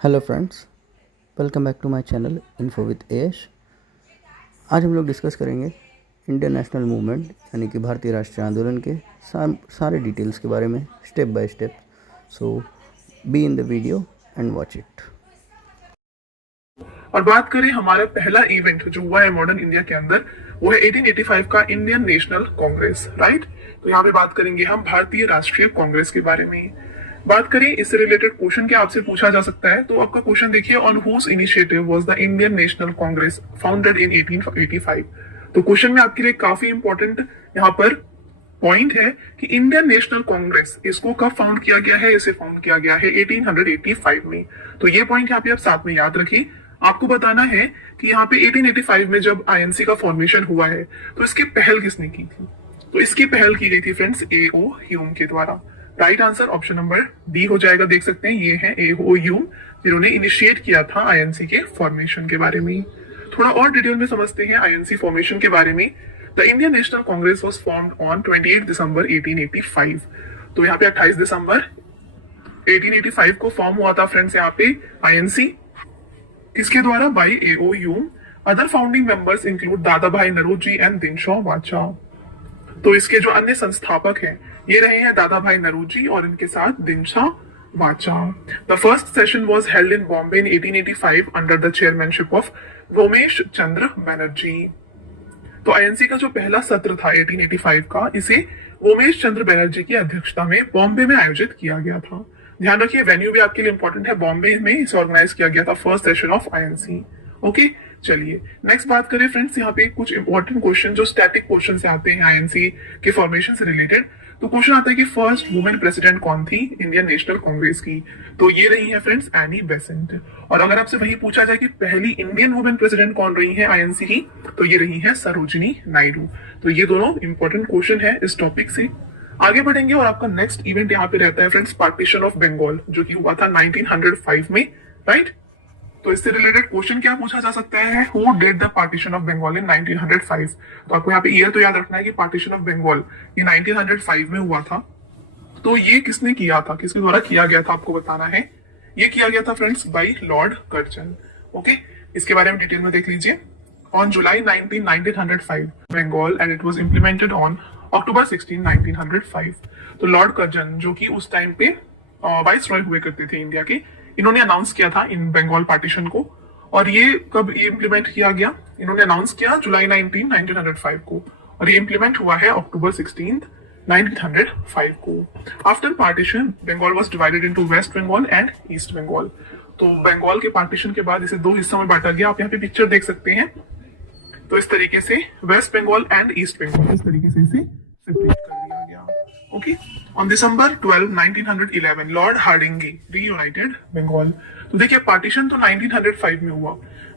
Hello friends, welcome back to my channel info with Ash. आज हम लोग discuss करेंगे इंडियन नेशनल मूवमेंट यानी कि भारतीय राष्ट्रीय आंदोलन के सारे डिटेल्स के बारे में step by step. So be in the video and watch it. और बात करें हमारा पहला इवेंट जो हुआ है मॉडर्न इंडिया के अंदर, वो है 1885 का इंडियन नेशनल कांग्रेस, राइट। तो यहाँ पे बात करेंगे हम भारतीय राष्ट्रीय कांग्रेस के बारे में। बात करें इससे रिलेटेड क्वेश्चन क्या आपसे पूछा जा सकता है, तो आपका क्वेश्चन देखिए, on whose initiative was the Indian National Congress founded in 1885। तो क्वेश्चन में आपके लिए काफी इंपॉर्टेंट यहाँ पर पॉइंट है कि इंडियन नेशनल कांग्रेस इसको कब फाउंड किया गया है। इसे फाउंड किया गया है 1885 में। तो ये पॉइंट यहाँ पे आप साथ में याद रखिए। आपको बताना है कि यहाँ पे 1885 में जब आईएनसी का फॉर्मेशन हुआ है तो इसकी पहल किसने की थी। तो इसकी पहल की गई थी फ्रेंड्स ए.ओ. ह्यूम के द्वारा। Right answer option number D हो जाएगा। देख सकते हैं ये है ए.ओ. ह्यूम, जिन्होंने इनिशिएट किया था आईएनसी के फॉर्मेशन के बारे में। थोड़ा और डिटेल में समझते हैं आईएनसी फॉर्मेशन के बारे में। The Indian National Congress was formed on 28 दिसंबर 1885। तो यहाँ पे 28 दिसंबर 1885 को फॉर्म हुआ था फ्रेंड्स यहाँ पे आईएनसी। इसके द्वारा by A O. Hume. Other founding members include Dadabhai Naoroji and Dinshaw वाचा। तो इसके जो अन्य संस्थापक हैं ये रहे हैं दादा भाई नरोजी और इनके साथ Dinshaw Wacha. The first session was held in Bombay in 1885 under the chairmanship of Romesh Chandra Banerjee. तो आईएनसी का जो पहला सत्र था 1885 का, इसे उमेश चंद्र बनर्जी की अध्यक्षता में बॉम्बे में आयोजित किया गया था। ध्यान रखिए वेन्यू भी आपके लिए इंपॉर्टेंट है। बॉम्बे में इसे ऑर्गेनाइज किया गया था first session of INC. Okay, चलिए नेक्स्ट बात करें फ्रेंड्स। यहाँ पे कुछ इंपॉर्टेंट क्वेश्चन जो स्टैटिक क्वेश्चन से आते हैं आईएनसी के फॉर्मेशन से रिलेटेड। तो क्वेश्चन आता है कि फर्स्ट वुमेन प्रेसिडेंट कौन थी इंडियन नेशनल कांग्रेस की। तो ये रही है फ्रेंड्स एनी बेसेंट। और अगर आपसे वही पूछा जाए कि पहली इंडियन वुमेन प्रेसिडेंट कौन रही है आईएनसी की, तो ये रही है सरोजिनी नायडू। तो ये दोनों इंपॉर्टेंट क्वेश्चन है इस टॉपिक से। आगे बढ़ेंगे और आपका नेक्स्ट इवेंट यहाँ पे रहता है फ्रेंड्स पार्टीशन ऑफ बंगाल, जो कि हुआ था 1905 में, राइट। तो इससे रिलेटेड क्वेश्चन क्या पूछा जा सकता है, who did the partition of Bengal in 1905। तो आपको यहाँ पे ईयर तो याद रखना है कि पार्टीशन ऑफ बंगाल ये 1905 में हुआ था। तो ये किसने किया था, किसके द्वारा किया गया था, आपको बताना है। ये किया गया था friends by Lord Curzon. Okay, इसके बारे में डिटेल में देख लीजिए। On July 1905 Bengal and it was implemented on October 16, 1905। तो लॉर्ड कर्जन जो कि उस टाइम पे वाइस रॉय हुए करते थे इंडिया के, इन्होंने अनाउंस किया था इन बंगाल पार्टीशन को। और ये कब ये इम्प्लीमेंट किया गया, इन्होंने अनाउंस किया जुलाई 19, 1905 को, और ये इम्प्लीमेंट हुआ है अक्टूबर 16, 1905 को। After partition Bengal was divided into west Bengal and east Bengal. तो बंगाल के पार्टीशन के बाद इसे दो हिस्सों में बांटा गया। आप यहाँ पे पिक्चर देख सकते हैं। तो इस तरीके से West Bengal and east Bengal इस तरीके से इसे सेपरेट कर दिया गया। Okay, on December 12, 1911 Lord Hardinge reunited Bengal. तो देखिए पार्टीशन तो 1905 में हुआ,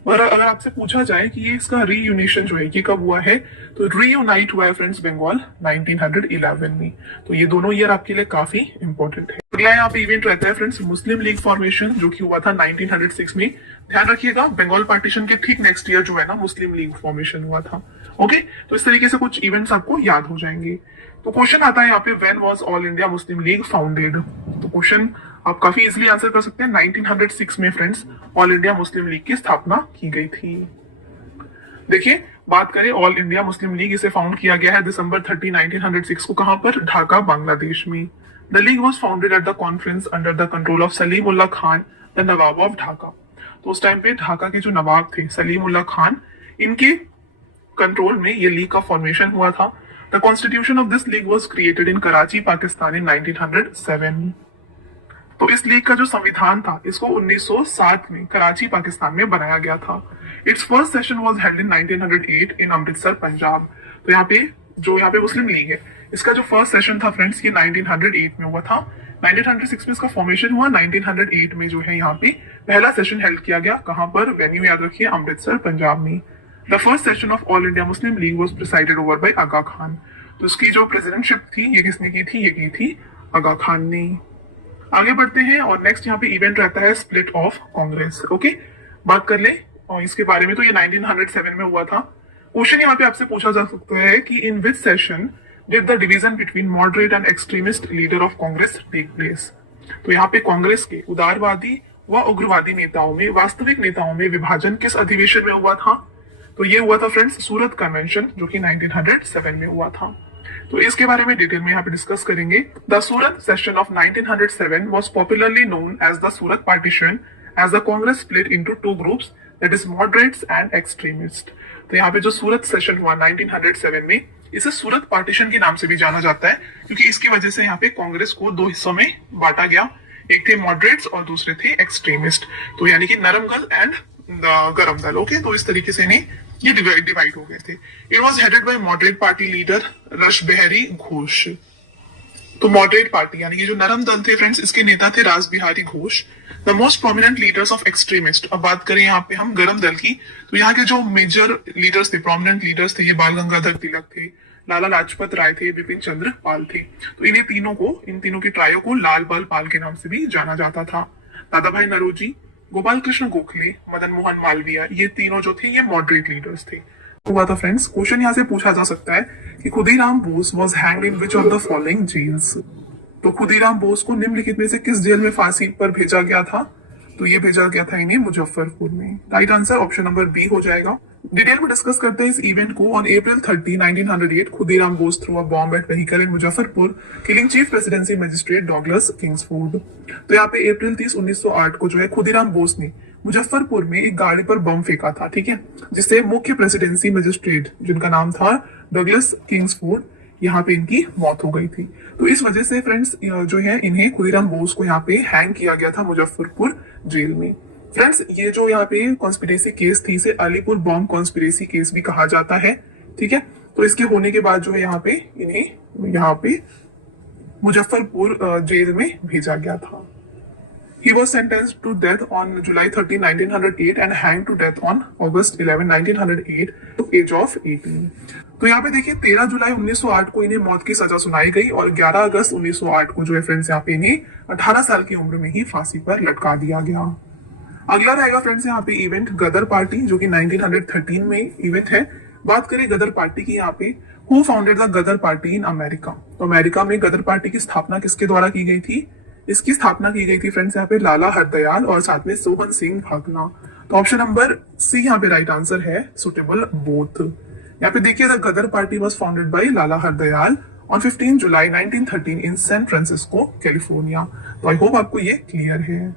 और अगर आपसे पूछा जाए कि ये इसका रीयूनिशन जो है ये कब हुआ है, तो रीयूनाइट हुआ है फ्रेंड्स बंगाल 1911 में। तो ये दोनों ईयर आपके लिए काफी इंपॉर्टेंट है। अगला यहाँ पे इवेंट रहता है फ्रेंड्स मुस्लिम लीग फॉर्मेशन, जो कि हुआ था 1906 में। ध्यान रखिएगा बंगाल पार्टीशन के ठीक नेक्स्ट ईयर जो है ना मुस्लिम लीग फॉर्मेशन हुआ था। ओके, तो इस तरीके से कुछ इवेंट्स आपको याद हो जाएंगे। तो क्वेश्चन आता है यहाँ पे when was all India Muslim league founded. तो क्वेश्चन आप काफी इजीली आंसर कर सकते हैं। 1906 में friends all India Muslim league की स्थापना की गई थी। देखिए बात करें ऑल इंडिया मुस्लिम लीग, इसे फाउंड किया गया है दिसंबर 30, 1906 को। कहां पर, ढाका बांग्लादेश में। The league was founded at the conference under the control of Salim Ullah Khan the Nawab of Dhaka. तो उस टाइम पे ढाका के जो नवाब थे सलीम उल्लाह खान, इनके कंट्रोल में ये लीग का फॉर्मेशन हुआ था। The constitution of this league was created in Karachi Pakistan in 1907। तो इस लीग का जो संविधान था इसको 1907 में कराची पाकिस्तान में बनाया गया था। It's first session was held इन 1908 इन अमृतसर पंजाब। तो यहाँ पे मुस्लिम लीग है, इसका जो फर्स्ट सेशन था फ्रेंड्स ये 1908 में हुआ था। 1906 में इसका फॉर्मेशन हुआ, 1908 में जो है यहाँ पे पहला सेशन हेल्ड किया गया। कहां पर, वेन्यू याद रखिए अमृतसर पंजाब में। The first session of All India Muslim League was presided over by Aga Khan. तो इसकी जो प्रेसिडेंटशिप थी ये किसने की थी, ये की थी आगा खान ने। आगे बढ़ते हैं और नेक्स्ट यहाँ पे इवेंट रहता है स्प्लिट ऑफ कांग्रेस। ओके, बात कर ले और इसके बारे में। तो ये 1907 में हुआ था। क्वेश्चन यहाँ पे आपसे पूछा जा सकता है कि in which session did the division between moderate and extremist leader of Congress take place. तो यहाँ पे कांग्रेस के उदारवादी व उग्रवादी नेताओं में वास्तविक नेताओं में विभाजन किस अधिवेशन में हुआ था? तो ये हुआ था फ्रेंड्स सूरत कन्वेंशन, जो कि 1907 में हुआ था। तो इसके बारे में डिटेल में यहाँ पे डिस्कस करेंगे। The Surat session of 1907 was popularly known as the Surat partition as the Congress split into two groups, that is moderates and extremist. तो यहाँ पे जो सूरत सेशन हुआ 1907 में, इसे सूरत पार्टीशन के नाम से भी जाना जाता है, क्योंकि इसकी वजह से यहाँ पे कांग्रेस को दो हिस्सों में बांटा गया। एक थे मॉडरेट्स और दूसरे थे एक्सट्रीमिस्ट। तो यानी कि नरम दल एंड गरम दल। ओके, तो इस तरीके से इन्हें ये डिवाइड हो गए थे। It was headed by moderate party leader rush Bihari Ghosh. तो मॉडरेट पार्टी यानी कि जो नरम दल थे फ्रेंड्स, इसके नेता थे रास Bihari Ghosh. The most prominent leaders of extremist. अब बात करें यहाँ पे हम गरम दल की, तो यहाँ के जो मेजर लीडर्स थे, प्रोमिनेंट लीडर्स थे, ये बाल गंगाधर तिलक थे, लाला लाजपत राय थे, बिपिन चंद्र पाल थे। तो इन तीनों की ट्रायो को लाल बाल पाल के नाम से भी जाना जाता था। दादा भाई नरोजी, गोपाल कृष्ण गोखले, मदन मोहन मालवीय, ये तीनों जो थे ये मॉडरेट लीडर्स थे। हुआ था फ्रेंड्स, क्वेश्चन यहाँ से पूछा जा सकता है कि Khudiram Bose was hanged in which of the following jails. तो खुदीराम बोस को निम्नलिखित में से किस जेल में फांसी पर भेजा गया था? तो ये भेजा गया था इन्हें मुजफ्फरपुर में। Right answer option number B हो जाएगा। डिटेल में डिस्कस करते हैं इस इवेंट को। On April 30, 1908 Khudiram Bose threw a bomb at vehicle in Muzaffarpur, killing chief presidency magistrate Douglas Kingsford. तो यहाँ पे अप्रैल 30, 1908 को जो है खुदीराम बोस ने मुजफ्फरपुर में एक गाड़ी पर बम फेंका था, ठीक है, जिससे मुख्य प्रेसिडेंसी मजिस्ट्रेट जिनका नाम था डगलस किंग्सफोर्ड, यहाँ पे इनकी मौत हो गई थी। तो इस वजह से फ्रेंड्स जो है इन्हें खुदीराम बोस को यहाँ पे हैंग किया गया था मुजफ्फरपुर जेल में। फ्रेंड्स ये जो यहाँ पे कॉन्स्पिरेसी केस थी, इसे अलीपुर बॉम्ब कॉन्स्पिरेसी केस भी कहा जाता है, ठीक है। तो इसके होने के बाद जो है यहाँ पे इन्हें यहाँ पे मुजफ्फरपुर जेल में भेजा गया था। He was sentenced to death on July 30, 1908 and hanged to death on August 11, 1908 to age of 18। तो यहाँ पे देखिए 13 जुलाई 1908 को इन्हें मौत की सजा सुनाई गई और 11 अगस्त 1908 को जो है फ्रेंड्स यहाँ पे इन्हें 18 साल की उम्र में ही फांसी पर लटका दिया गया। अगला रहेगा फ्रेंड्स यहाँ पे इवेंट गदर पार्टी, जो कि 1913 में इवेंट है। बात करें गदर पार्टी की, यहाँ पे who founded the Ghadar party in America. तो अमेरिका में गदर पार्टी की स्थापना किसके द्वारा की गई थी? इसकी स्थापना की गई थी फ्रेंड्स यहाँ पे लाला हरदयाल और साथ में सोहन सिंह भागना। तो ऑप्शन नंबर सी यहाँ पे राइट आंसर है, सुटेबल बोथ। यहाँ पे देखिए the Ghadar party was founded by Lala Hardayal on 15 July 1913 in San Francisco California. तो आई होप आपको ये क्लियर है।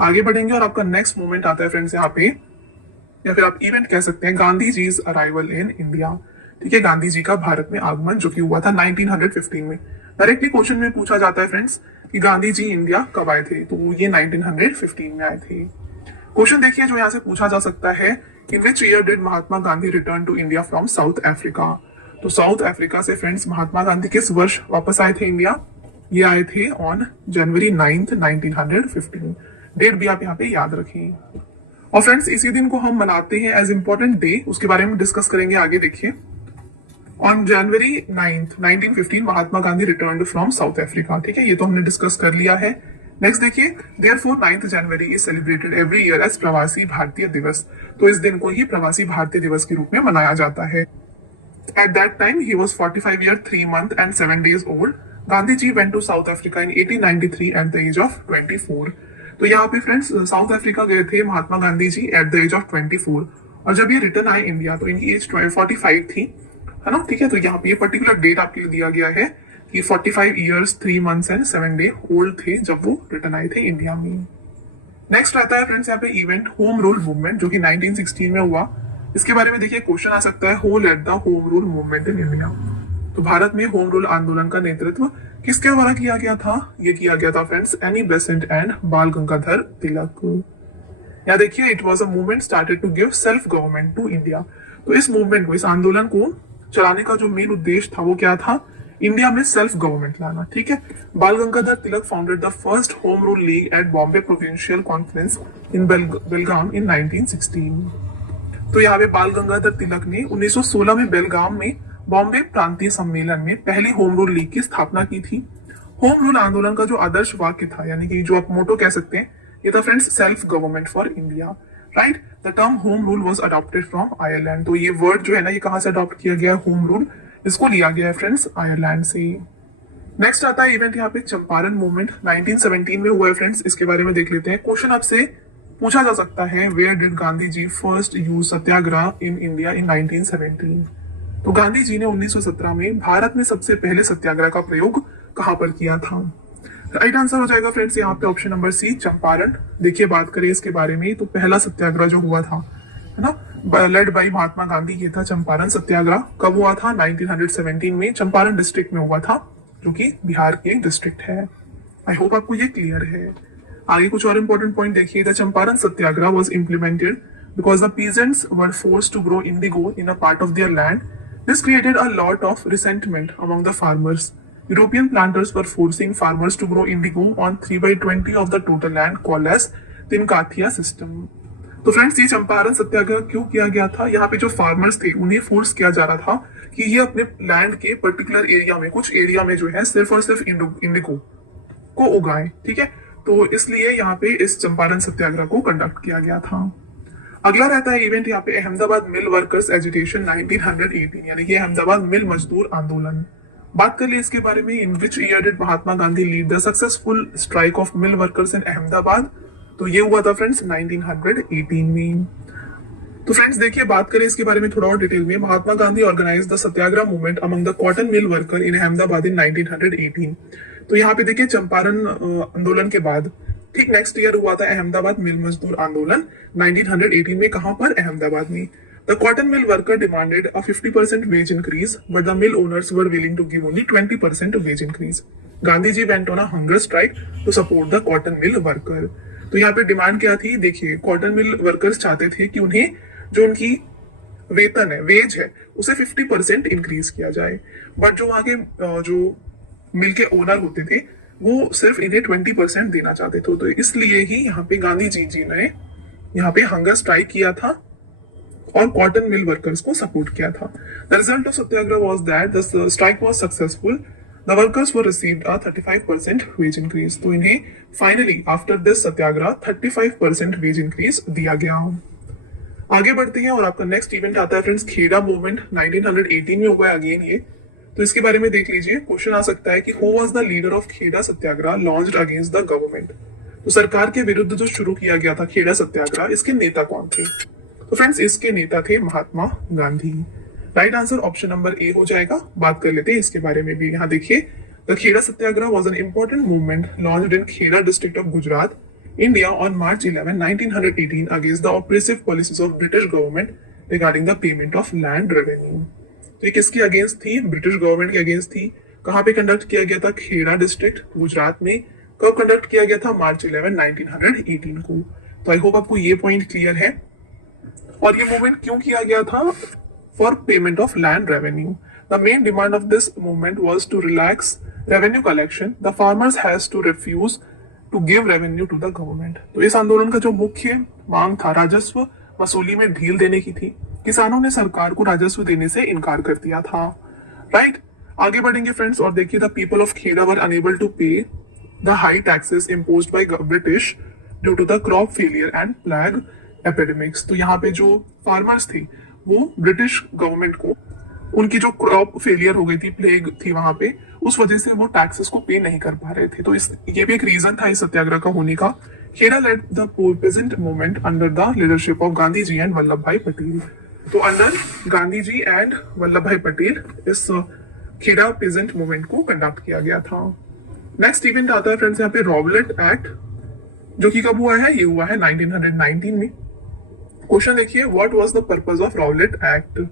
आगे बढ़ेंगे और आपका नेक्स्ट मूवमेंट आता है फ्रेंड्स यहाँ पे, या फिर आप इवेंट कह सकते हैं, Gandhi ji arrival in India. ठीक है, गांधी जी का भारत में आगमन जो कि हुआ था 1915 में। डायरेक्टली क्वेश्चन में पूछा जाता है फ्रेंड्स कि गांधी जी इंडिया कब आए थे, तो ये 1915 में आए थे। क्वेश्चन देखिए जो यहाँ से पूछा जा सकता है, in which year did Mahatma Gandhi return to India from South Africa. तो साउथ अफ्रीका से फ्रेंड्स महात्मा गांधी किस वर्ष वापस आए थे इंडिया? ये आए थे ऑन जनवरी 9, 1915। डेट भी आप यहाँ पे याद रखें। और फ्रेंड्स इसी दिन को हम मनाते हैं एज इम्पोर्टेंट डे, उसके बारे में डिस्कस करेंगे आगे। देखिए on January 9, 1915 Mahatma Gandhi return from South Africa. ठीक है, ये तो हमने डिस्कस कर लिया है। नेक्स्ट देखिए, therefore 9 January is celebrated every year as Pravasi Bharatiya दिवस। तो इस दिन को ही प्रवासी भारतीय दिवस के रूप में मनाया जाता है। At that time he was 45 year 3 month and 7 days old. Gandhi ji went to South Africa in 1893 at the age of 24। तो यहाँ पे फ्रेंड्स साउथ अफ्रीका गए थे Mahatma Gandhi ji at the age of 24, और जब ये रिटर्न आए इंडिया तो इनकी एज 45 थी, है ना। ठीक है, तो यहाँ पे ये पर्टिकुलर डेट आपके लिए दिया गया है कि 45 years 3 months and 7 day old थे जब वो रिटर्न आए थे इंडिया में। नेक्स्ट रहता है फ्रेंड्स यहाँ पे इवेंट होम रूल मूवमेंट, जो कि 1916 में हुआ। इसके बारे में देखिए क्वेश्चन आ सकता है, who led the home rule movement in India. तो भारत में होम रूल आंदोलन का नेतृत्व किसके द्वारा किया गया था? ये किया गया था फ्रेंड्स एनी बेसेंट एंड बाल गंगाधर तिलक। यहाँ देखिए, it was a movement started to give self government to India. तो इस मूवमेंट को, इस आंदोलन को चलाने का जो मेन उद्देश्य था वो क्या था? इंडिया में सेल्फ गवर्नमेंट लाना। ठीक है, Bal Gangadhar Tilak founded the first home rule league at Bombay provincial conference in Belgaum in 1916। तो यहाँ पे बाल गंगाधर तिलक ने 1916 में बेलगाम में बॉम्बे प्रांतीय सम्मेलन में पहली होम रूल लीग की स्थापना की थी। होम रूल आंदोलन का जो आदर्श वाक्य था, यानी कि जो आप मोटो कह सकते हैं, ये था friends self government for India. Right, the term home rule was adopted from Ireland. तो ये वर्ड जो है ना, ये कहाँ से अडॉप्ट किया गया है? होम रूल, इसको लिया गया है फ्रेंड्स आयरलैंड से। नेक्स्ट आता है इवेंट यहाँ पे चंपारण मूवमेंट 1917 में हुआ है फ्रेंड्स, इसके बारे में देख लेते हैं। क्वेश्चन आपसे पूछा जा सकता है, where did Gandhi ji first use satyagraha in India in 1917? तो गांधी जी ने 1917 में भारत में सबसे पहले सत्याग्रह का प्रयोग कहां पर किया था? राइट आंसर हो जाएगा फ्रेंड्स यहाँ पे ऑप्शन नंबर सी, चंपारण। देखिए बात करें इसके बारे में, तो पहला सत्याग्रह जो हुआ था, है ना, लेड बाई महात्मा गांधी, ये था चंपारण सत्याग्रह। कब हुआ था? 1917 में, चंपारण डिस्ट्रिक्ट में हुआ था, जो कि बिहार की एक डिस्ट्रिक्ट है। आई होप आपको ये क्लियर है। आगे कुछ और इंपॉर्टेंट पॉइंट देखिए। The Champaran Satyagraha was implemented because the peasants were forced to grow indigo in a part of their land. This created a lot of resentment among the farmers. European planters were forcing farmers to grow indigo on 3/20 of the total land called as तिनकाथिया system. तो friends ये चंपारण सत्याग्रह क्यों किया गया था? यहाँ पे जो farmers थे उन्हें फोर्स किया जा रहा था कि ये अपने लैंड के पर्टिकुलर एरिया में, कुछ एरिया में जो है सिर्फ और सिर्फ इंडिगो को उगाएं, ठीक है। तो इसलिए यहाँ पे इस चंपारण सत्याग्रह को कंडक्ट किया गया था। अगला रहता है इवेंट यहाँ पे अहमदाबाद मिल वर्कर्स एजिटेशन 1918, यानी कि अहमदाबाद मिल मजदूर आंदोलन। बात कर ले इसके बारे में। In which year did Mahatma Gandhi lead the successful strike of mill workers in Ahmedabad? तो ये हुआ था फ्रेंड्स 1918 में। तो फ्रेंड्स देखिए बात करें इसके बारे में थोड़ा और डिटेल में। Mahatma Gandhi organize the satyagraha movement among the cotton mill worker in Ahmedabad in 1918। तो यहाँ पे देखिए चंपारण आंदोलन के बाद ठीक नेक्स्ट ईयर हुआ था अहमदाबाद मिल मजदूर आंदोलन 1918 में। कहां पर? अहमदाबाद में। The cotton mill worker demanded a 50% wage increase but the mill owners were willing to give only 20% wage increase. Gandhi ji went on a hunger strike to support the cotton mill worker. तो यहाँ पे डिमांड क्या थी? देखिए cotton mill workers चाहते थे कि उन्हें जो उनकी वेतन है, वेज है, उसे 50% इंक्रीज किया जाए, बट जो वहां के जो मिल के ओनर होते थे वो सिर्फ इन्हें 20% देना चाहते थे। तो इसलिए ही यहाँ पे गांधी जी ने यहाँ पे हंगर स्ट्राइक किया था और कॉटन मिल वर्कर्स को सपोर्ट किया था। The result of satyagraha was that the strike was successful. The workers were received a 35% wage increase. तो इन्हें finally after this satyagraha 35% wage increase दिया गया। आगे बढ़ते हैं और आपका नेक्स्ट इवेंट आता है फ्रेंड्स खेड़ा मूवमेंट 1918 में हुआ है अगेन ये। तो इसके बारे में देख लीजिए। क्वेश्चन आ सकता है कि who was the leader of Kheda satyagraha launched against the government? तो सरकार के विरुद्ध जो शुरू किया गया था खेड़ा सत्याग्रह, इसके नेता कौन थे? तो फ्रेंड्स इसके नेता थे Mahatma Gandhi. Right answer option number A हो जाएगा। बात कर लेते हैं इसके बारे में भी। यहाँ देखिए the Kheda satyagraha was an important movement launched in Kheda district of Gujarat India on March 11, 1918 against the oppressive policies of British government regarding the payment of land revenue. तो ये किसके अगेंस्ट थी? ब्रिटिश गवर्नमेंट के अगेंस्ट थी। कहाँ पे कंडक्ट किया गया था? खेड़ा डिस्ट्रिक्ट गुजरात में। कब कंडक्ट किया गया था? मार्च 11, 1918 को। तो आई होप आपको ये पॉइंट क्लियर है। और ये मूवमेंट क्यों किया गया था? For payment of land revenue. The main demand of this movement was to relax revenue collection. The farmers has to refuse to give revenue to the government. तो इस आंदोलन का जो मुख्य मांग था राजस्व वसूली में ढील देने की थी। किसानों ने सरकार को राजस्व देने से इनकार कर दिया था। राइट, आगे बढ़ेंगे फ्रेंड्स और देखिए the people of Kheda were unable to pay the high taxes imposed by British due to the crop failure and plague epidemics. तो यहाँ पे जो फार्मर्स थे वो ब्रिटिश गवर्नमेंट को उनकी जो क्रॉप फेलियर हो गई थी, प्लेग थी वहां पे, उस वजह से वो टैक्सेस को पे नहीं कर पा रहे थे। तो ये भी एक रीजन था इस सत्याग्रह का होने का। Kheda led the peasant movement under the leadership of Gandhi ji and Vallabhbhai Patel. तो under Gandhi ji and Vallabhbhai Patel इस खेड़ा पेजेंट मूवमेंट को कंडक्ट किया गया था। नेक्स्ट इवेंट आता है फ्रेंड्स यहाँ पे रॉबलेट एक्ट, जो कि कब हुआ है? ये हुआ है 1919 में। क्वेश्चन देखिए, what was the purpose of Rowlatt act?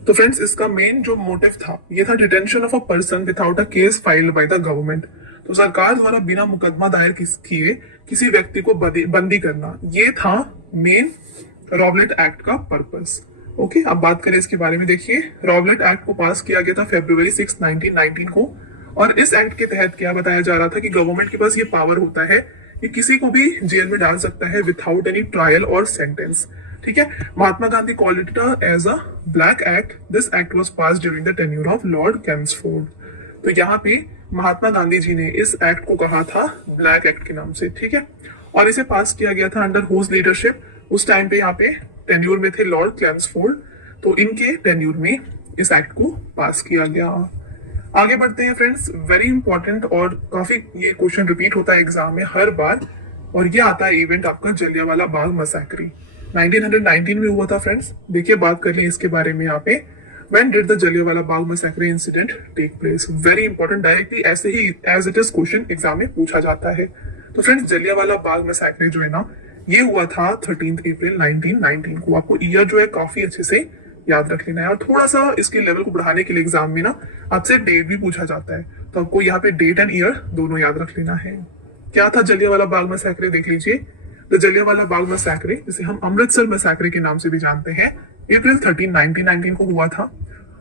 तो फ्रेंड्स इसका मेन जो मोटिव था ये था detention of a person without a case filed by the government. तो सरकार द्वारा बिना मुकदमा दायर किए किसी व्यक्ति को बंदी करना, ये था मेन रॉबलेट एक्ट का पर्पस। ओके, अब बात करें इसके बारे में। देखिए रॉबलेट एक्ट को पास किया गया था February 6, 1919 को। और इस एक्ट के तहत क्या बताया जा रहा था कि गवर्नमेंट के पास ये पावर होता है कि किसी को भी जेल में डाल सकता है विदाउट एनी ट्रायल और सेंटेंस। ठीक है, Mahatma Gandhi called it as a black act. This act was passed during the tenure of Lord Chelmsford. तो यहाँ पे महात्मा गांधी जी ने इस एक्ट को कहा था ब्लैक एक्ट के नाम से। ठीक है, और इसे पास किया गया था अंडर हुज लीडरशिप? उस टाइम पे यहाँ पे टेन्योर में थे लॉर्ड कैम्सफोर्ड। तो इनके टेन्योर में इस एक्ट को पास किया गया। आगे बढ़ते हैं फ्रेंड्स, वेरी इंपॉर्टेंट और काफी ये क्वेश्चन रिपीट होता है एग्जाम में हर बार, और ये आता है इवेंट आपका जलियांवाला बाग मसैक्री 1919 में हुआ था फ्रेंड्स। देखिए बात कर लें इसके बारे में यहाँ पे, when did the Jallianwala Bagh massacre incident take place. Very important, directly ऐसे ही as it is question exam में पूछा जाता है। तो फ्रेंड्स जलियांवाला बाग मसैक्री जो है ना, ये हुआ था 13 अप्रैल 1919 को। आपको ईयर जो है काफी अच्छे से याद रख लेना है, और थोड़ा सा इसके लेवल को बढ़ाने के लिए एग्जाम में ना आपसे डेट भी पूछा जाता है, तो आपको यहाँ पे डेट एंड ईयर दोनों याद रख लेना है। क्या था जलियांवाला बाग मसैक्रे, देख लीजिए। द जलियांवाला बाग मसैक्रे, जिसे हम अमृतसर मसैक्रे के नाम से भी जानते हैं, अप्रैल 13 1919 को हुआ था।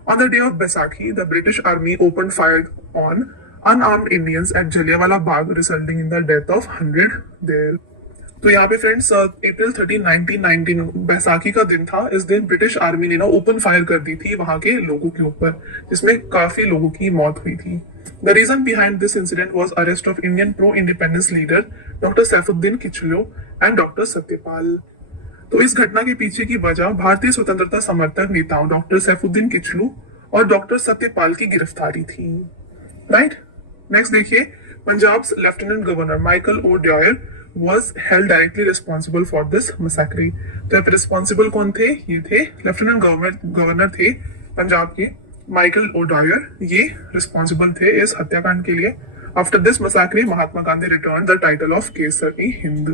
On the day of Baisakhi the British army open fire on unarmed Indians at Jallianwala Bagh, resulting in the death of 100 there. तो यहाँ पे फ्रेंड्स अप्रैल 13 1919 बैसाखी का दिन था। इस दिन ब्रिटिश आर्मी ने ना ओपन फायर कर दी थी वहां के लोगों के ऊपर, जिसमें काफी लोगों की मौत हुई थी। The reason behind this incident was arrest of Indian pro independence leader doctor Saifuddin Kitchlew and doctor Satyapal. तो इस घटना के पीछे की वजह भारतीय स्वतंत्रता समर्थक नेताओं डॉक्टर सैफुद्दीन किचलू और डॉक्टर सत्यपाल की गिरफ्तारी थी। राइट, नेक्स्ट देखिए, Punjab lieutenant governor Michael O'Dwyer was held directly responsible for this massacre। तो रिस्पॉन्सिबल कौन थे? ये थे लेफ्टिनेंट गवर्नर थे पंजाब के माइकल ओडायर, ये रिस्पॉन्सिबल थे इस हत्याकांड के लिए। After this massacre Mahatma Gandhi return the title of Kaisar-i Hind.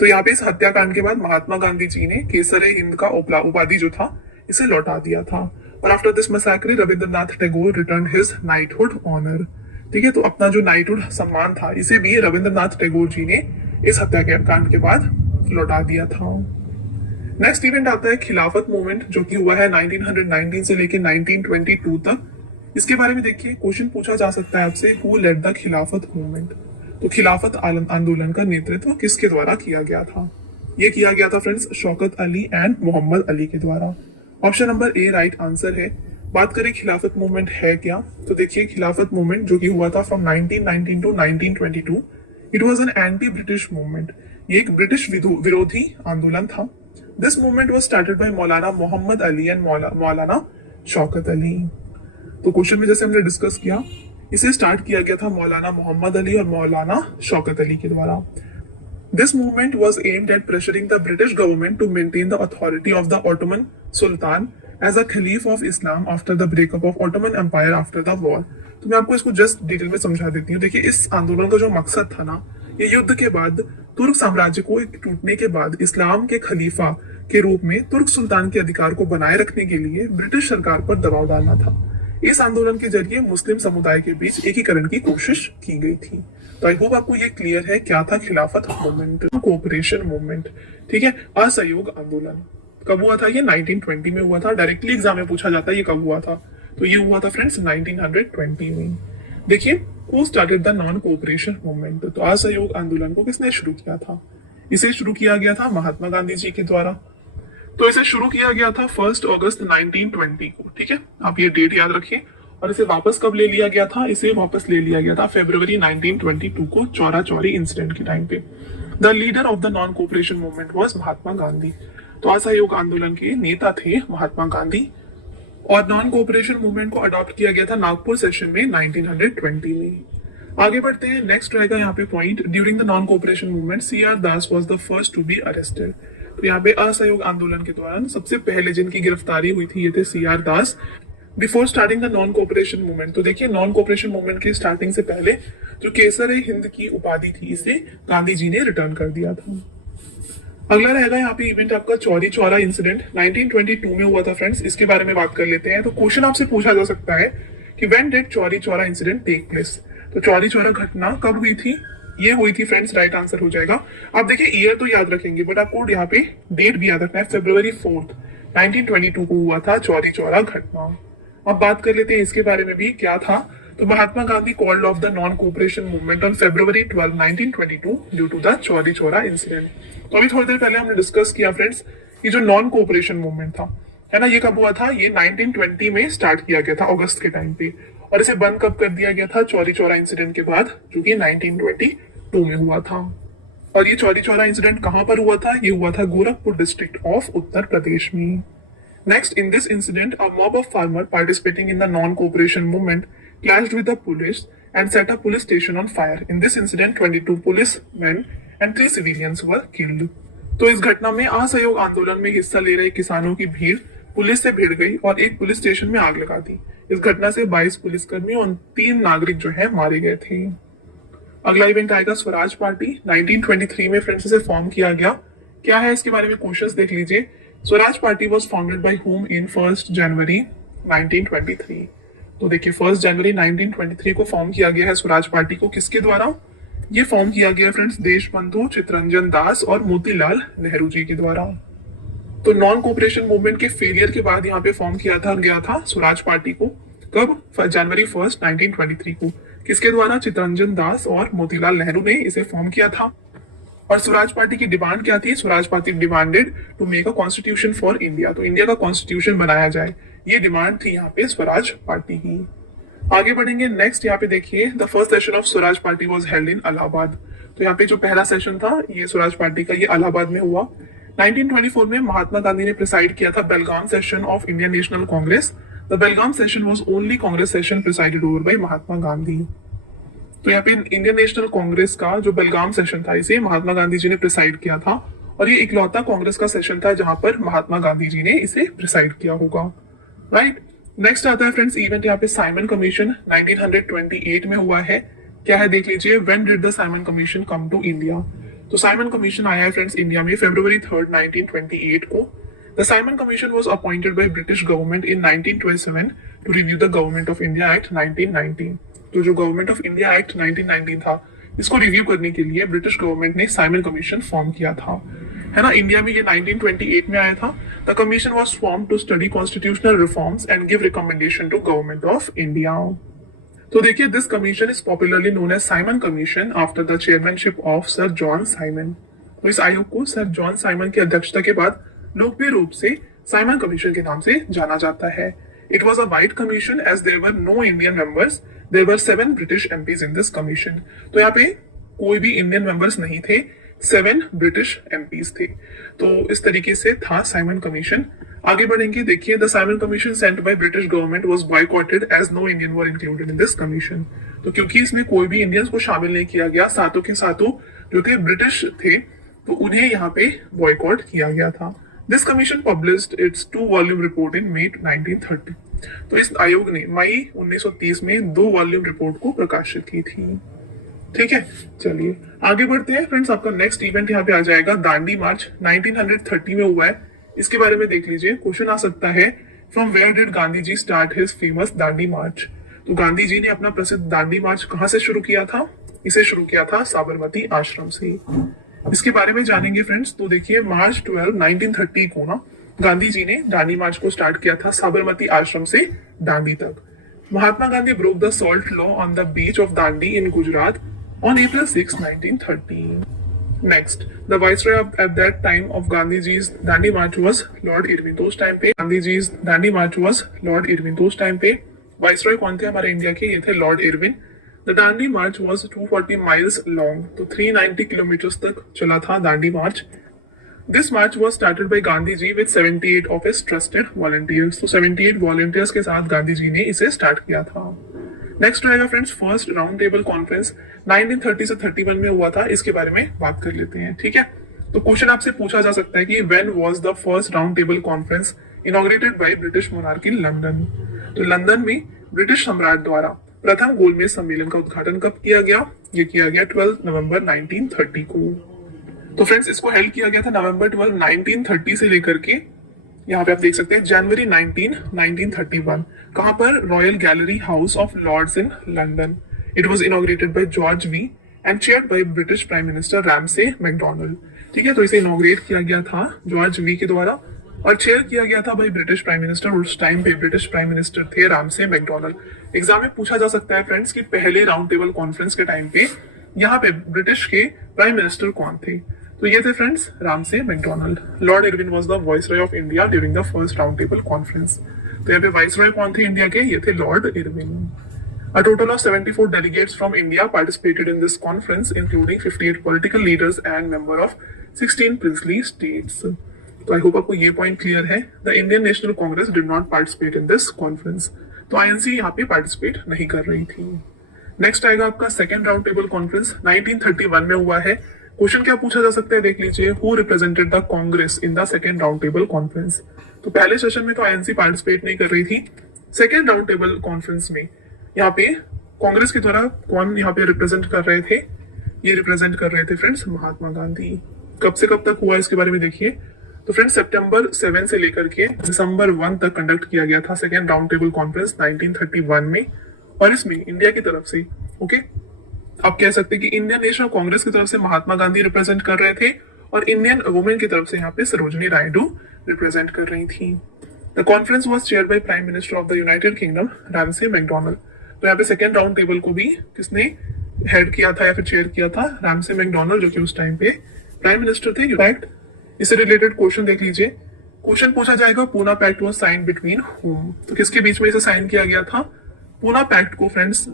तो यहाँ पे इस हत्याकांड के बाद महात्मा गांधी जी ने केसर-ए-हिंद का उपाधि जो था इसे लौटा दिया था। और after this massacre Rabindranath Tagore return his knighthood honour. ठीक है, तो अपना जो नाइटहुड सम्मान था इसे भी रविंद्रनाथ टैगोर जी ने इस हत्याकांड के बाद लौटा दिया था। नेक्स्ट इवेंट आता है खिलाफत मूवमेंट, जो कि हुआ है 1919 से लेकर 1922 तक। इसके बारे में देखिए, क्वेश्चन पूछा जा सकता है आपसे, हु लेड द खिलाफत मूवमेंट। तो खिलाफत आंदोलन का नेतृत्व किसके द्वारा किया गया था? ये किया गया था फ्रेंड्स शौकत अली एंड मोहम्मद अली के द्वारा। ऑप्शन नंबर ए राइट आंसर है। बात करें खिलाफत मूवमेंट है क्या, तो देखिए खिलाफत मूवमेंट जो कि हुआ था from 1919 to 1922, it was an anti British movement. ये एक ब्रिटिश विरोधी आंदोलन था। This movement was started by Maulana Mohammad Ali and मौलाना शौकत अली। तो क्वेश्चन में जैसे हमने डिस्कस किया, इसे स्टार्ट किया गया था मौलाना मोहम्मद अली और मौलाना शौकत अली के द्वारा। This movement was aimed at pressuring the British government to maintain the authority of the Ottoman Sultan as a Caliph of Islam after the breakup of Ottoman Empire after the war। तो मैं आपको इसको just detail में समझा देती हूँ। देखिए इस आंदोलन का जो मकसद था ना, ये युद्ध के बाद तुर्क साम्राज्य को टूटने के बाद इस्लाम के खलीफा के रूप में तुर्क सुल्तान के अधिकार को बनाए रखने के लिए ब्रिटिश सरकार पर दबाव डालना था। इस आंदोलन के जरिए मुस्लिम समुदाय के बीच एकीकरण की कोशिश की गई थी। तो आई होप आपको ये क्लियर है क्या था खिलाफत मूवमेंट। कोऑपरेशन मूवमेंट, ठीक है, असहयोग आंदोलन कब हुआ था? ये 1920 में हुआ था। डायरेक्टली एग्जाम में पूछा जाता है ये कब हुआ था, तो ये हुआ था फ्रेंड्स 1920 में। देखिए, who started the non cooperation movement. तो असहयोग आंदोलन को किसने शुरू किया था? इसे शुरू किया गया था महात्मा गांधी जी के द्वारा। तो इसे शुरू किया गया था 1 अगस्त 1920 को। ठीक है, आप ये डेट याद रखिए। और इसे वापस कब ले लिया गया था? इसे वापस ले लिया गया था फरवरी 1922 को, चौरा चौरी इंसिडेंट के टाइम पे। The leader of the non cooperation movement was Mahatma Gandhi. तो असहयोग आंदोलन के नेता थे महात्मा गांधी। और नॉन कोऑपरेशन मूवमेंट को अडॉप्ट किया गया था नागपुर सेशन में 1920 में। आगे बढ़ते हैं, नेक्स्ट रहेगा यहाँ पे point, during the non cooperation movement C.R. Das was the first to be arrested. तो यहाँ पे असहयोग आंदोलन के दौरान सबसे पहले जिनकी गिरफ्तारी हुई थी ये थे C.R. Das before starting the non cooperation movement. तो देखिए नॉन कोऑपरेशन मूवमेंट की स्टार्टिंग से पहले जो केसर-ए-हिंद की उपाधि थी इसे गांधी जी ने रिटर्न कर दिया था। अगला रहेगा यहाँ पे इवेंट आपका चौरी चौरा इंसिडेंट 1922 में हुआ था फ्रेंड्स। इसके बारे में बात कर लेते हैं। तो क्वेश्चन आपसे पूछा जा सकता है कि when did Chauri Chaura incident take place. तो चौरी चौरा घटना कब हुई थी? ये हुई थी फ्रेंड्स, राइट आंसर हो जाएगा। आप देखिए ईयर तो याद रखेंगे बट आपको यहाँ पे डेट भी याद रखना है। फरवरी 4 1922 को हुआ था चौरी चौरा घटना। अब बात कर लेते हैं इसके बारे में भी क्या था। तो Mahatma Gandhi called off the non cooperation movement on February 12 1922 due to the Chauri Chaura incident. तो अभी थोड़ी देर पहले हमने डिस्कस किया फ्रेंड्स, ये जो नॉन कोऑपरेशन मूवमेंट था है ना, ये कब हुआ था? ये 1920 में स्टार्ट किया गया था अगस्त के टाइम पे। और इसे बंद कब कर दिया गया था? चौरी चौरा इंसिडेंट के बाद, जो कि 1922 में हुआ था। और ये चौरी चौरा इंसिडेंट कहां पर हुआ था? ये हुआ था गोरखपुर डिस्ट्रिक्ट ऑफ उत्तर प्रदेश में। Next, in this incident, a mob of farmers participating in the non-cooperation movement clashed with the police and set a police station on fire. In this incident, 22 policemen and 3 civilians were killed. तो इस घटना में असहयोग आंदोलन में हिस्सा ले रहे किसानों की भीड़ पुलिस से भिड़ गई और एक पुलिस स्टेशन में आग लगा दी। इस घटना से 22 पुलिसकर्मी और 3 नागरिक जो है मारे गए थे। अगला इवेंट आएगा स्वराज पार्टी। 1923 में फ्रेंड्स इसे फॉर्म किया गया। क्या है इसके बारे में क्वेश्चंस देख लीजिए। Swaraj party was founded by home in 1 जनवरी 1923। तो देखिए 1 जनवरी 1923 को फॉर्म किया गया है स्वराज पार्टी को। किसके द्वारा ये फॉर्म किया गया फ्रेंड्स? देशबंधु चित्तरंजन दास और मोतीलाल नेहरू जी के द्वारा। तो नॉन कोऑपरेशन मूवमेंट के फेलियर के बाद यहाँ पे फॉर्म किया गया था स्वराज पार्टी को। कब? जनवरी 1, 1923 को। किसके द्वारा? चित्तरंजन दास और मोतीलाल नेहरू ने इसे फॉर्म किया था। और स्वराज पार्टी की डिमांड क्या थी? Swaraj party demanded to make a constitution for India. तो इंडिया का कॉन्स्टिट्यूशन बनाया जाए, ये डिमांड थी यहाँ पे स्वराज पार्टी की। आगे बढ़ेंगे। नेक्स्ट यहाँ पे देखिए, the first session of Swaraj party was held इन इलाहाबाद। तो यहाँ पे जो पहला सेशन था ये स्वराज पार्टी का, ये इलाहाबाद में हुआ। 1924 में महात्मा गांधी ने प्रिसाइड किया था Belgaum session of Indian National Congress. The Belgaum session was only Congress session presided over by Mahatma Gandhi. तो यहाँ पे इंडियन नेशनल कांग्रेस का जो बेलगाम सेशन था इसे महात्मा गांधी जी ने प्रिसाइड किया था और ये इकलौता कांग्रेस का सेशन था जहां पर महात्मा गांधी जी ने इसे प्रिसाइड किया होगा। राइट। नेक्स्ट आता है फ्रेंड्स इवेंट यहाँ पे साइमन कमीशन 1928 में हुआ है। क्या है देख लीजिए। When did the Simon commission come to India? तो साइमन कमीशन आया है फ्रेंड्स इंडिया में फरवरी 3, 1928 को। The Simon commission was appointed by British government in 1927 to review the government of India act 1919। तो जो गवर्नमेंट ऑफ इंडिया एक्ट 1919 था इसको रिव्यू करने के लिए ब्रिटिश गवर्नमेंट ने साइमन कमीशन फॉर्म किया था, है ना। इंडिया में ये 1928 में आया था। The commission was form to study constitutional reforms and give recommendation to government of India. तो देखिए this commission is popularly known as Simon commission after the chairmanship of Sir John Simon. तो इस आयोग को सर जॉन साइमन की अध्यक्षता के बाद लोकप्रिय रूप से साइमन कमीशन के नाम से जाना जाता है। It was a wide commission as there were no Indian members. There were 7 British MPs in this commission. तो यहाँ पे कोई भी इंडियन मेंबर्स नहीं थे, 7 ब्रिटिश एमपीज थे। तो इस तरीके से था साइमन कमीशन। आगे बढ़ेंगे। देखिए the Simon commission sent by British government was boycotted as no Indian were included in this commission. तो क्योंकि इसमें कोई भी इंडियंस को शामिल नहीं किया गया, सातों के सातों जो थे ब्रिटिश थे, तो उन्हें यहाँ पे बॉयकॉट किया गया था। This commission published it's 2 volume report in May 1930। तो इस आयोग ने मई 1930 में 2 वॉल्यूम रिपोर्ट को प्रकाशित की थी। ठीक है, चलिए आगे बढ़ते हैं फ्रेंड्स। आपका नेक्स्ट इवेंट यहाँ पे आ जाएगा दांडी मार्च। 1930 में हुआ है, इसके बारे में देख लीजिए। क्वेश्चन आ सकता है from where did Gandhi ji start his famous Dandi march? तो गांधी जी ने अपना प्रसिद्ध दांडी मार्च कहां से शुरू किया था? इसे शुरू किया था साबरमती आश्रम से। इसके बारे में जानेंगे फ्रेंड्स। तो देखिए मार्च 12, 1930 को ना गांधी जी ने दांडी मार्च को स्टार्ट किया था साबरमती आश्रम से दांडी तक। Mahatma Gandhi broke the salt law on the beach of Dandi in Gujarat on April 6, 1930. Next, the viceroy at that time of Gandhiji's Dandi March was Lord Irwin. तो उस टाइम पे Gandhiji's Dandi March was Lord Irwin. तो उस time पे viceroy कौन थे हमारे India के? ये थे Lord Irwin. The Dandi March was 240 miles long. तो 390 किलोमीटर तक चला था दांडी मार्च। This march was started by Gandhi ji with 78 of his trusted volunteers. तो 78 volunteers के साथ गांधी जी ने इसे स्टार्ट किया था। नेक्स्ट रहेगा friends first Round Table conference 1930 से 31 में हुआ था। इसके बारे में बात कर लेते हैं। ठीक है, तो क्वेश्चन आपसे पूछा जा सकता है कि when was the first Round Table conference inaugurated by British monarch in London? तो लंदन में ब्रिटिश सम्राट द्वारा प्रथम गोलमेज सम्मेलन का उद्घाटन कब किया गया? ये किया गया 12 नवंबर 1930 को। तो फ्रेंड्स इसको हेल्ड किया गया था नवंबर 12, 1930 से लेकर के यहाँ पे आप देख सकते हैं जनवरी 19, 1931। कहां पर? Royal Gallery House of Lords in London. It was inaugurated by George V and chaired by British prime minister Ramsay MacDonald. ठीक है, तो इसे इनॉग्रेट किया गया था जॉर्ज वी के द्वारा और चेयर किया गया था बाय ब्रिटिश प्राइम मिनिस्टर। उस टाइम पे ब्रिटिश प्राइम मिनिस्टर थे रैमसे मैकडोनाल्ड। एग्जाम में पूछा जा सकता है फ्रेंड्स कि पहले राउंड टेबल कॉन्फ्रेंस के टाइम पे यहाँ पे ब्रिटिश के प्राइम मिनिस्टर कौन थे? तो ये थे friends Ramsay MacDonald. Lord Irwin was the viceroy of India during the first Round Table Conference. तो यहाँ पे वाइसरॉय कौन थे इंडिया के? ये थे Lord Irwin. A total of 74 delegates from India participated in this conference, including 58 political leaders and member of 16 princely states. तो I hope आपको ये पॉइंट क्लियर है। The Indian National Congress did not participate in this conference. तो INC यहाँ पे participate नहीं कर रही थी। नेक्स्ट आएगा आपका सेकेंड राउंड टेबल कॉन्फ्रेंस 1931 में हुआ है। क्वेश्चन क्या पूछा जा सकता है देख लीजिए, who represented the Congress in the second round Table Conference. तो पहले सेशन में तो आईएनसी पार्टिसिपेट नहीं कर रही थी, सेकेंड राउंड टेबल कॉन्फ्रेंस में यहाँ पे कांग्रेस के द्वारा कौन यहाँ पे रिप्रेजेंट कर रहे थे, ये रिप्रेजेंट कर रहे थे फ्रेंड्स महात्मा गांधी। कब से कब तक हुआ इसके बारे में देखिए, तो फ्रेंड्स सितंबर 7 से लेकर के दिसंबर 1 तक कंडक्ट किया गया था सेकेंड राउंड टेबल कॉन्फ्रेंस 1931 में, और इसमें इंडिया की तरफ से ओके आप कह सकते हैं कि इंडियन नेशनल कांग्रेस की तरफ से महात्मा गांधी रिप्रेजेंट कर रहे थे और इंडियन वुमेन की तरफ से यहाँ पे सरोजनी नायडू रिप्रेजेंट कर रही थी। The conference was chair by prime minister of the United kingdom Ramsay McDonald. तो यहाँ पे सेकेंड राउंड टेबल को भी किसने हेड किया था या फिर चेयर किया था, रामसे मैकडोनल्ड, जो कि उस टाइम पे प्राइम मिनिस्टर थे। फैक्ट इससे रिलेटेड क्वेश्चन देख लीजिए, क्वेश्चन पूछा जाएगा Poona pact was sign between whom, तो किसके बीच में इसे साइन किया गया था, पूना पैक्ट को फ्रेंड्स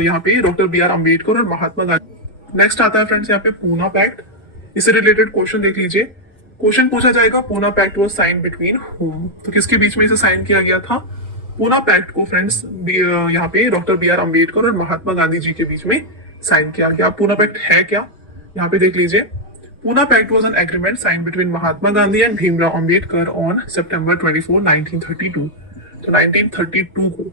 यहाँ पे डॉक्टर BR अम्बेडकर और महात्मा गांधी। नेक्स्ट आता है फ्रेंड्स यहाँ पे पूना पैक्ट, इससे रिलेटेड क्वेश्चन देख लीजिए, क्वेश्चन पूछा जाएगा Poona pact was sign between whom, तो किसके बीच में इसे साइन किया गया था, पूना पैक्ट को फ्रेंड्स यहाँ पे डॉक्टर BR अम्बेडकर और महात्मा गांधी जी के बीच में साइन किया गया। पूना पैक्ट है क्या, यहाँ पे देख लीजिए, Poona pact was an agreement sign between Mahatma Gandhi and Bhimrao Ambedkar on September 24, 1932। तो 1932 को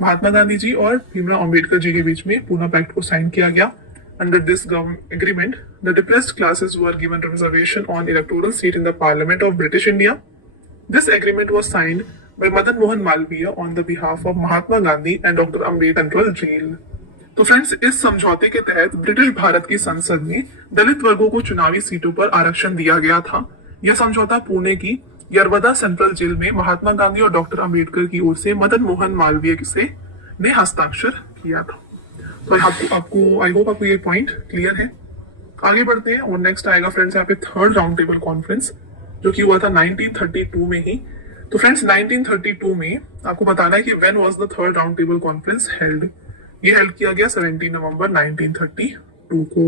महात्मा गांधी जी और भीमराव अम्बेडकर जी के बीच में पूना पैक्ट को साइन किया गया। Under this agreement, the depressed classes were given reservation on electoral seat in the Parliament of British India. This agreement was signed by Madan Mohan Malviya on the behalf of Mahatma Gandhi and Dr. Ambedkar Central Jail. तो friends इस समझौते के तहत British Bharat की संसद में दलित वर्गों को चुनावी सीटों पर आरक्षण दिया गया था। यह समझौता पुणे की यरवदा सेंट्रल जेल में महात्मा गांधी और डॉक्टर अम्बेडकर की ओर से मदन मोहन मालवीय से ने हस्ताक्षर किया था। तो आपको आई होप आपको ये पॉइंट क्लियर है। आगे बढ़ते हैं और नेक्स्ट आएगा फ्रेंड्स यहाँ पे थर्ड राउंड टेबल कॉन्फ्रेंस, जो कि हुआ था 1932 में ही। तो फ्रेंड्स 1932 में आपको बताना है कि when was the third round Table conference held. ये हेल्ड किया गया 17 नवंबर 1932 को।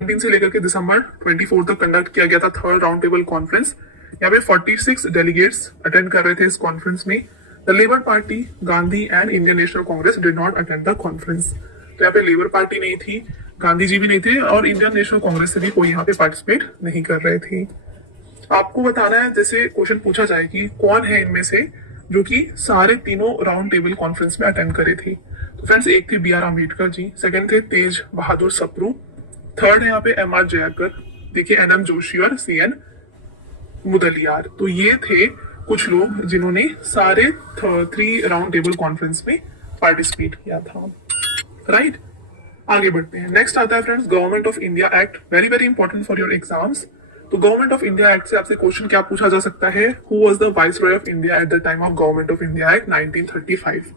19 से लेकर के दिसंबर 24 तक कंडक्ट किया गया था थर्ड राउंड टेबल कॉन्फ्रेंस। यहाँ पे 46 डेलीगेट्स अटेंड कर रहे थे इस कॉन्फ्रेंस में। The labour party, Gandhi and Indian National Congress did not attend the conference. तो यहाँ पे लेबर पार्टी नहीं थी, गांधी जी भी नहीं थे और इंडियन नेशनल कांग्रेस से भी कोई यहाँ पे पार्टिसिपेट नहीं कर रहे थे। आपको बताना है, जैसे क्वेश्चन पूछा जाए कि कौन है इनमें से जो कि सारे तीनों राउंड टेबल कॉन्फ्रेंस में अटेंड करे थे। तो फ्रेंड्स एक थे BR अम्बेडकर जी, सेकंड थे तेज बहादुर सप्रू, थर्ड है यहाँ पे MR जयकर, देखिए NM जोशी और CN मुदलियार। तो ये थे कुछ लोग जिन्होंने सारे 3 राउंड टेबल कॉन्फ्रेंस में पार्टिसिपेट किया था। राइट, आगे बढ़ते हैं। नेक्स्ट आता है friends government of India act, very very important for your exams. तो गवर्नमेंट ऑफ इंडिया एक्ट से आपसे क्वेश्चन क्या पूछा जा सकता है, who was the viceroy of India at the time of government of India act 1935।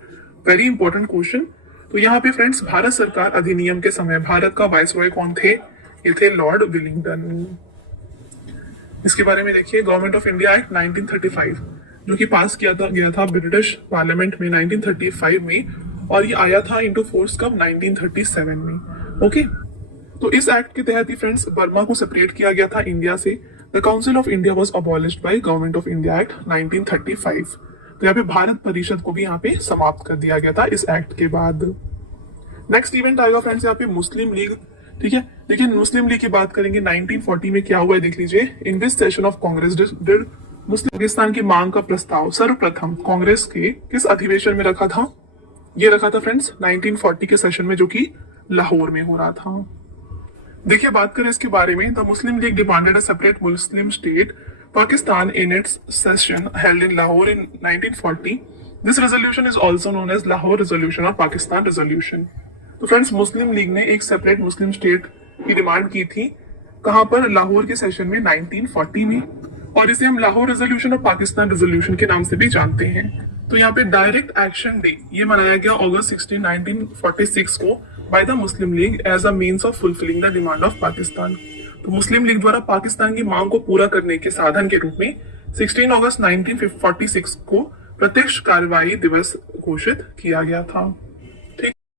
Very important question. तो यहाँ पे फ्रेंड्स भारत सरकार अधिनियम के समय भारत का वाइसरॉय कौन थे, ये थे लॉर्ड विलिंगटन। इसके बारे में देखिए, गवर्नमेंट ऑफ इंडिया एक्ट 1935 जो कि पास किया गया था ब्रिटिश पार्लियामेंट में 1935 में, और ये आया था इनटू फोर्स कब 1937 में। ओके, तो इस एक्ट के तहत ही फ्रेंड्स बर्मा को सेपरेट किया गया था इंडिया से। The council of India was abolished by government of India act 1935। तो यहाँ पे भारत परिषद को भी यहाँ पे समाप्त कर दिया गया था इस एक्ट के बाद। नेक्स्ट इवेंट आएगा फ्रेंड्स यहाँ पे मुस्लिम लीग। ठीक है, देखिए मुस्लिम लीग की बात करेंगे 1940 में क्या हुआ है देख लीजिए। In this session of Congress did Muslim Pakistan की मांग का प्रस्ताव सर्वप्रथम कांग्रेस के किस अधिवेशन में रखा था, ये रखा था फ्रेंड्स 1940 के सेशन में, जो कि लाहौर में हो रहा था। देखिए बात करें इसके बारे में, the Muslim League demanded a separate Muslim state Pakistan in its session held in Lahore in 1940। This resolution is also known as Lahore resolution और पाकिस्तान रेजोल्यूशन। तो फ्रेंड्स मुस्लिम लीग ने एक सेपरेट मुस्लिम स्टेट की डिमांड की थी, कहां पर, लाहौर के सेशन में 1940 में, और इसे हम लाहौर रेजोल्यूशन और पाकिस्तान रेजोल्यूशन के नाम से भी जानते हैं। तो यहाँ पे डायरेक्ट एक्शन डे ये मनाया गया अगस्त 16, 1946 को by the Muslim League as a means of fulfilling the demand of Pakistan. तो मुस्लिम लीग द्वारा पाकिस्तान की मांग को पूरा करने के साधन के रूप में 16 अगस्त 1946 को प्रत्यक्ष कार्रवाई दिवस घोषित किया गया था।